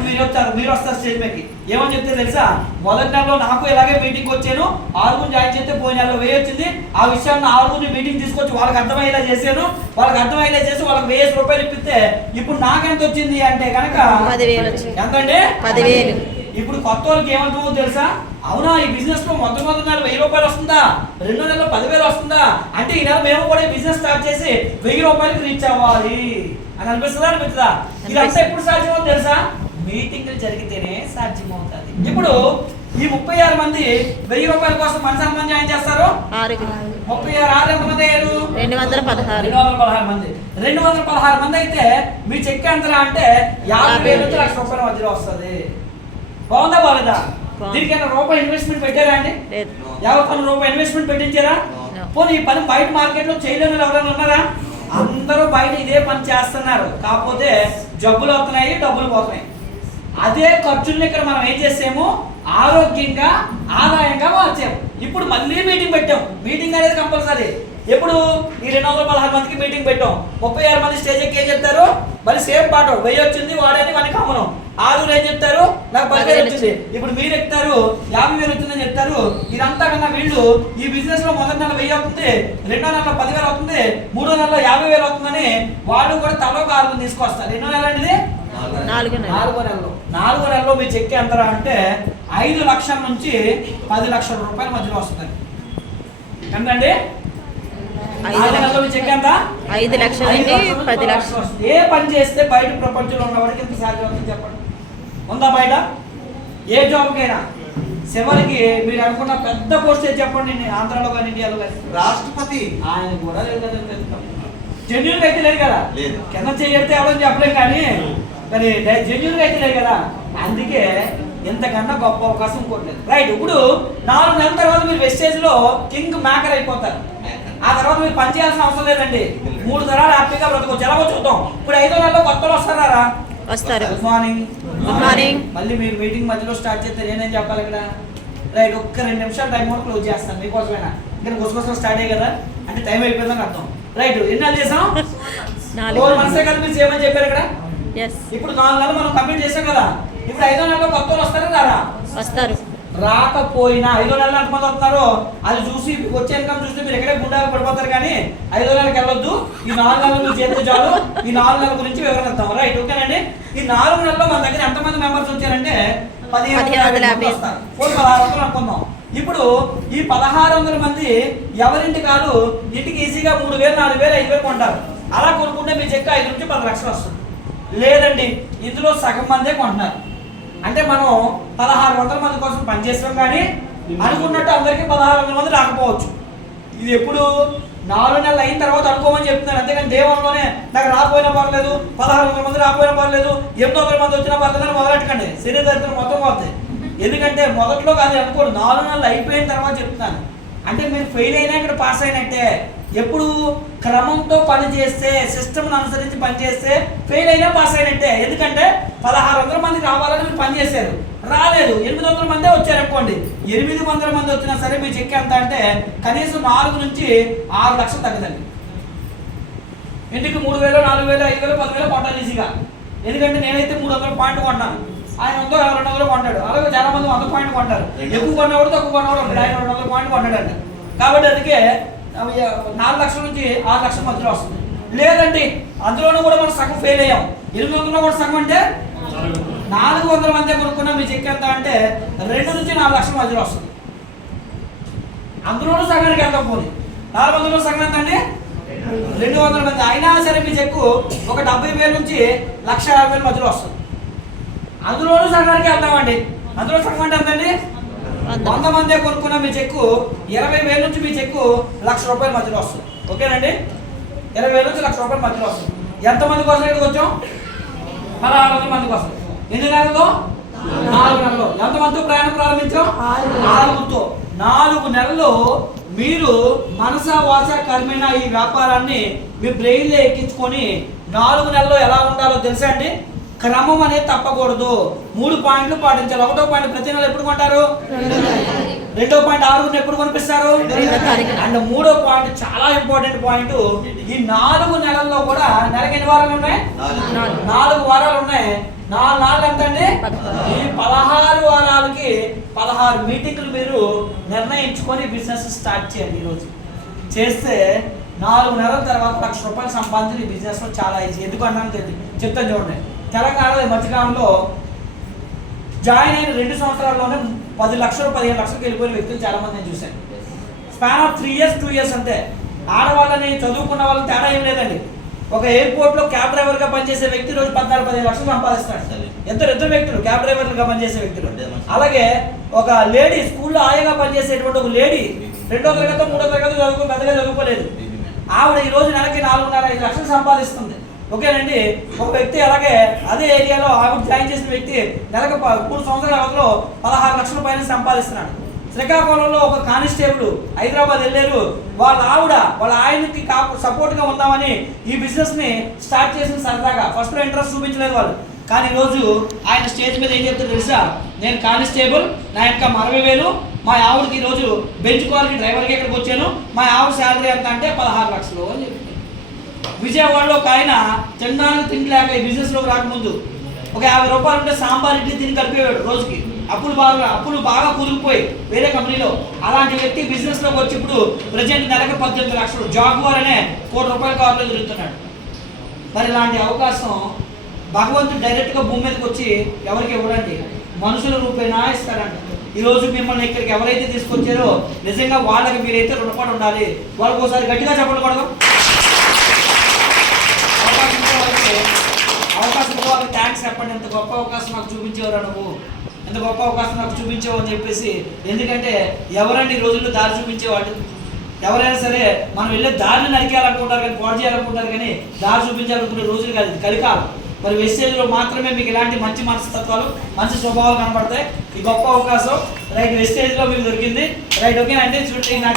మీరు వస్తారు స్టేజ్ మీదకి, ఏమని చెప్తే తెలుసా, మొదటి నెలలో నాకు ఇలాగే మీటింగ్ వచ్చాను, 6 జాయిన్ చేస్తే పోయిన నెలలో 1000 వచ్చింది, ఆ విషయాన్ని 6 మీటింగ్ తీసుకొచ్చి వాళ్ళకి అర్థమయ్యేలా చేశాను, వాళ్ళకి అర్థమయ్యేలా చేసి వాళ్ళకి 1000 రూపాయలు ఇప్పిస్తే ఇప్పుడు నాకెంత వచ్చింది అంటే కనుక 10,000 వచ్చింది. ఎంతండి, 10,000. ఇప్పుడు కొత్త వాళ్ళకి ఏమంటుందో తెలుసా, అవునా ఈ బిజినెస్ లో మొదటి నెల 1000 రూపాయలు వస్తుందా, 2వ నెలలో 10,000 వస్తుందా, అంటే ఈ నెల మేము కూడా బిజినెస్ స్టార్ట్ చేసి 1000 రూపాయలకి రీచ్ అవ్వాలి అని అనిపిస్తుందా, ఇదంతా ఎప్పుడు సాధ్యమవుతుంది తెలుసా, మీటింగ్లు జరిగితేనే సాధ్యమవుతుంది. ఇప్పుడు ఈ 36 మంది 1000 రూపాయల కోసం మంది జాయిన్ చేస్తారు, 36 ఎంతమంది అయ్యారు, 216 మంది. 216 మంది అయితే మీ చెక్ ఎంతరా అంటే 50,000 నుంచి 1,00,000 రూపాయల మధ్యలో వస్తుంది. బాగుందా బాలేదా, దీనికైనా రూపాయి ఇన్వెస్ట్మెంట్ పెట్టారా అండి, 50,000 రూపాయలు ఇన్వెస్ట్మెంట్ పెట్టించారా, పోనీ ఈ పని బయట మార్కెట్లో చేయలేని వాళ్ళు ఎవరైనా ఉన్నారా? అందరూ బయట ఇదే పని చేస్తున్నారు, కాకపోతే జబ్బులు అవుతున్నాయి, డబ్బులు పోతున్నాయి. అదే ఖర్చుల్ని ఇక్కడ మనం ఏం చేసాము, ఆరోగ్యంగా ఆదాయంగా మార్చాము. ఇప్పుడు మళ్ళీ మీటింగ్ పెట్టాం. మీటింగ్ అనేది కంపల్సరీ. ఎప్పుడు ఈ 216 మందికి మీటింగ్ పెట్టాం. 36 మంది స్టేజ్ ఎక్కి ఏం చెప్తారు, మరి సేమ్ పాట 1000 వచ్చింది వాడని మనకి అమ్మను. ఆరుగురు ఏం చెప్తారు, నాకు 10,000 వచ్చింది. ఇప్పుడు మీరు ఎక్కుతారు 50,000 వచ్చిందని చెప్తారు. ఇదంతా కన్నా వీళ్ళు ఈ బిజినెస్ లో మొదటి నెల 1000 అవుతుంది, రెండో నెలలో 10,000 అవుతుంది, మూడో నెలలో 50,000 అవుతుందని వాళ్ళు కూడా తలో ఒక 6 తీసుకొస్తారు. ఎన్నో నెల అనేది 4 నెలలు. 4 నెలల్లో మీ చెక్ ఎంతరా అంటే 5 లక్షల నుంచి 10 లక్షల రూపాయల మధ్యలో వస్తుంది. ఎంతండి? 4 నెలల్లో మీ చెక్ ఎంత? 5 లక్షల నుండి 10 లక్షలు. ఏ పని చేస్తే బయట ప్రపంచంలో ఉన్న వాడికి ఎంత సాధ్యం అవుతుంది చెప్పండి? ఉందా బయట? ఏ జాబ్కైనా చివరికి మీరు అనుకున్న పెద్ద పోస్ట్ ఏది చెప్పండి, ఆంధ్రాలో కానీ ఇండియాలో కానీ? రాష్ట్రపతి. ఆయన కూడా లేదు కదా, జెన్యున్ అయితే లేదు కదా. లేదు. కింద చేయడితే ఎవరని చెప్పలేం కానీ జెన్యున్ అయితే లేదు కదా. అందుకే ఇంతకన్నా గొప్ప అవకాశం ఇంకోట్లేదు. రైట్. ఇప్పుడు 4 నెలల తర్వాత మీరు వెస్టేజ్ లో కింగ్ మేకర్ అయిపోతారు. ఆ తర్వాత మీరు పని చేయాల్సిన అవసరం లేదండి. 3 తరాలు హ్యాపీగా బ్రతకొచ్చు. ఎలాగో చూద్దాం. ఇప్పుడు 5వ నెలలో కొత్తలు వస్తారా? వస్తారు. Good morning. Good morning. మళ్ళీ మీరు మీటింగ్ మధ్యలో స్టార్ట్ చేస్తే నేనేం చెప్పాలి ఇక్కడ? రైట్. ఒక్క 2 నిమిషాలు టైం కూడా క్లోజ్ చేస్తాను మీకోసమైనా. ఇక్కడ గుసగుసం స్టార్ట్ అయ్యి కదా అంటే టైం అయిపోయిందని అర్థం. రైట్. ఎన్ని నెలలు చేసాం? 4 మంత్సే కదా మీరు చేయమని చెప్పారు ఇక్కడ. ఇప్పుడు 4 నెలలు మనం కంప్లీట్ చేసాం కదా. ఇప్పుడు 5వ నెలలో కొత్తలు వస్తారా రారా? వస్తారు. రాకపోయినా 5వ నెలలో ఎంతమంది వస్తున్నారో అది చూసి వచ్చే ఇన్కమ్ చూస్తే మీరు ఎక్కడే గుండాలు పడిపోతారు. కానీ 5వ నెలకి వెళ్ళొద్దు. ఈ 4 నెలలు మీరు చేస్తే చాలు. ఈ 4 నెలల గురించి వివరణ ఇస్తాం. రైట్. ఓకేనండి. ఈ 4 నెలల్లో మన దగ్గర ఎంతమంది మెంబర్స్ వచ్చారంటే 1550 వస్తారు. 1600 అనుకుందాం. ఇప్పుడు ఈ 1600 మంది ఎవరింటి కాదు ఇంటికి ఈజీగా 3000, 4000, 5000 కొంటారు. అలా కొనుక్కుంటే మీ చెక్ 5 నుంచి 10 లక్షలు వస్తుంది. లేదండి, ఇందులో సగం మందే కొంటున్నారు. అంటే మనం 1600 మంది కోసం పనిచేస్తాం, కానీ అనుకున్నట్టు అందరికీ 1600 మంది రాకపోవచ్చు. ఇది ఎప్పుడు 4 నెలలు అయిన తర్వాత అనుకోమని చెప్తున్నారు. అంతేకాని డే 1లోనే నాకు రాకపోయినా పర్లేదు, 1600 మంది రాకపోయినా పర్లేదు, 800 మంది వచ్చినా పర్లేదు మొదలెట్టకండి. శరీర దరిద్రం మొత్తం పోతుంది. ఎందుకంటే మొదట్లో కాదు అనుకోడు, 4 నెలలు అయిపోయిన తర్వాత చెప్తున్నాను. అంటే మీరు ఫెయిల్ అయినా ఇక్కడ పాస్ అయినట్టే. ఎప్పుడు క్రమంతో పని చేస్తే, సిస్టమ్ను అనుసరించి పని చేస్తే ఫెయిల్ అయినా పాస్ అయినట్టే. ఎందుకంటే 1600 మంది రావాలని మీరు పని చేశారు, రాలేదు. 800 మందే వచ్చారు అనుకోండి. 800 మంది వచ్చినా సరే మీ చెక్ ఎంత అంటే కనీసం 4 నుంచి 6 లక్షలు తగ్గదండి. ఇంటికి 3000, 4000, 5000, 10,000 కొంటాను ఈజీగా. ఎందుకంటే నేనైతే 300 పాయింట్ కొంటాను, ఆయన 100, 200 కొంటాడు. అలాగే చాలా మంది 100 పాయింట్ కొంటారు. ఎక్కువ కొన్నవాడు తక్కువ కొన్నవాడు ఉంటాడు. ఆయన 200 పాయింట్ కొంటాడంట. కాబట్టి అందుకే 4 లక్షల నుంచి 6 లక్షల మధ్యలో వస్తుంది. లేదండి అందులోనూ కూడా మనం సగం ఫెయిల్ అయ్యాం. 800లో కూడా సగం అంటే 400 మంది కొనుక్కున్నా మీ చెక్ ఎంత అంటే 2 నుంచి 4 లక్షల మధ్యలో వస్తుంది. అందులోనూ సగానికి వెళ్తాం. పోనీ 400లో సగం ఎంత అండి? 200 మంది అయినా సరే మీ చెక్కు ఒక 70,000 నుంచి 1,50,000 మధ్యలో వస్తుంది. అందులోనూ సగానికి వెళ్తామండి. అందులో సగం అంటే ఎంతండి? 100 మందే కొనుక్కున్న మీ చెక్కు 20,000 నుంచి మీ చెక్కు 1,00,000 రూపాయల మధ్యలో వస్తుంది. ఓకేనండి. 20,000 నుంచి 1,00,000 రూపాయల మధ్యలో వస్తుంది. ఎంతమంది కోసం ఇక్కడికి వచ్చాం? 1600 మంది కోసం. ఎన్ని నెలల్లో? 4 నెలల్లో. ఎంతమందితో ప్రయాణం ప్రారంభించాం? 4తో. 4 నెలల్లో మీరు మనస వాచ కర్మేణ ఈ వ్యాపారాన్ని మీ బ్రెయిన్లో ఎక్కించుకొని 4 నెలల్లో ఎలా ఉండాలో తెలుసా అండి? క్రమం అనేది తప్పకూడదు. 3 పాయింట్లు పాటించాలి. 1వ పాయింట్ ప్రతి నెల ఎప్పుడు కొంటారు? 2వ పాయింట్ 6 ఎప్పుడు కొనిపిస్తారు? అండ్ 3వ పాయింట్ చాలా ఇంపార్టెంట్ పాయింట్. ఈ 4 నెలల్లో కూడా నెలకి ఎన్ని వారాలు ఉన్నాయి? 4 వారాలు ఉన్నాయి. 4 నాలుగు ఎంత అండి? ఈ 16 వారాలకి 16 మీటింగ్లు మీరు నిర్ణయించుకొని బిజినెస్ స్టార్ట్ చేయండి. ఈరోజు చేస్తే 4 నెలల తర్వాత 1,00,000 రూపాయలు సంపాదించి ఈ బిజినెస్ లో చాలా ఈజీ. ఎందుకన్నా చెప్తాను చూడండి. తెలంగాణలో ఈ మధ్యకాలంలో జాయిన్ అయిన 2 సంవత్సరాల్లోనే 10 లక్షలు 15 లక్షలకు వెళ్ళిపోయిన వ్యక్తులు చాలా మంది నేను చూశాను. స్పాన్ ఆఫ్ 3 years 2 years అంతే. ఆడవాళ్ళని చదువుకున్న వాళ్ళని తేడా ఏం లేదండి. ఒక ఎయిర్పోర్ట్ లో క్యాబ్ డ్రైవర్ గా పనిచేసే వ్యక్తి రోజు 14-15 లక్షలు సంపాదిస్తాడు. ఇద్దరు వ్యక్తులు క్యాబ్ డ్రైవర్లుగా పనిచేసే వ్యక్తులు. అలాగే ఒక లేడీ స్కూల్లో ఆయగా పనిచేసేటువంటి ఒక లేడీ 2వ తరగతి 3వ తరగతి పెద్దగా చదువుకోలేదు. ఆవిడ ఈ రోజు నెలకి 4.5 లక్షలు సంపాదిస్తుంది. ఓకేనండి. ఒక వ్యక్తి అలాగే అదే ఏరియాలో ఆవిడ జాయిన్ చేసిన వ్యక్తి నెలకు 3 సంవత్సరాల వ్యవధిలో 16 లక్షల పైన సంపాదిస్తున్నాడు. శ్రీకాకుళంలో ఒక కానిస్టేబుల్ హైదరాబాద్ వెళ్ళారు. వాళ్ళ ఆయనకి సపోర్ట్గా ఉందామని ఈ బిజినెస్ని స్టార్ట్ చేసిన సరదాగా. ఫస్ట్లో ఇంట్రెస్ట్ చూపించలేదు వాళ్ళు, కానీ ఈరోజు ఆయన స్టేజ్ మీద ఏం చెప్తారు తెలుసా? నేను కానిస్టేబుల్, నా యొక్క 60,000, మా ఆవిడకి ఈరోజు బెంచ్ కార్కి డ్రైవర్కి ఇక్కడికి వచ్చాను, మా ఆవిడ శాలరీ ఎంత అంటే 16 లక్షలు అని చెప్పి. విజయవాడలో ఒక ఆయన తినడానికి తినలేక ఈ బిజినెస్లోకి రాకముందు ఒక 50 రూపాయలు ఉంటే సాంబార్ ఇడ్లీ తిని కలిపేవాడు రోజుకి. అప్పులు బాగా కుదిరిపోయి వేరే కంపెనీలో. అలాంటి వ్యక్తి బిజినెస్లోకి వచ్చి ఇప్పుడు ప్రజెంట్ నెలకు 18 లక్షలు జాగ్వార్ అనే ₹1,00,00,000 కారులో తిరుగుతున్నాడు. మరి ఇలాంటి అవకాశం భగవంతుడు డైరెక్ట్గా భూమి మీదకి వచ్చి ఎవరికి ఇవ్వడండి, మనుషుల రూపేణా ఇస్తారంట. ఈరోజు మిమ్మల్ని ఇక్కడికి ఎవరైతే తీసుకొచ్చారో నిజంగా వాళ్ళకి మీరైతే రుణపడి ఉండాలి. వాళ్ళకి ఒకసారి గట్టిగా చెప్పకూడదు. అవకాశం వాళ్ళకి థ్యాంక్స్ చెప్పండి. ఎంత గొప్ప అవకాశం నాకు చూపించేవారు నువ్వు, ఎంత గొప్ప అవకాశం నాకు చూపించేవు అని చెప్పేసి. ఎందుకంటే ఎవరండి ఈ రోజుల్లో దారి చూపించేవాళ్ళు? ఎవరైనా సరే మనం వెళ్ళే దారిని నరికేయాలనుకుంటారు కానీ, పాడు చేయాలనుకుంటారు కానీ దారి చూపించాలనుకునే రోజులు కాదు, ఇది కలికాలం. మరి వెస్టేజ్లో మాత్రమే మీకు ఇలాంటి మంచి మనస్తత్వాలు, మంచి స్వభావాలు కనబడతాయి. ఈ గొప్ప అవకాశం రైట్ వెస్టేజ్లో మీకు దొరికింది. రైట్, ఓకేనా? అంటే చూడండి,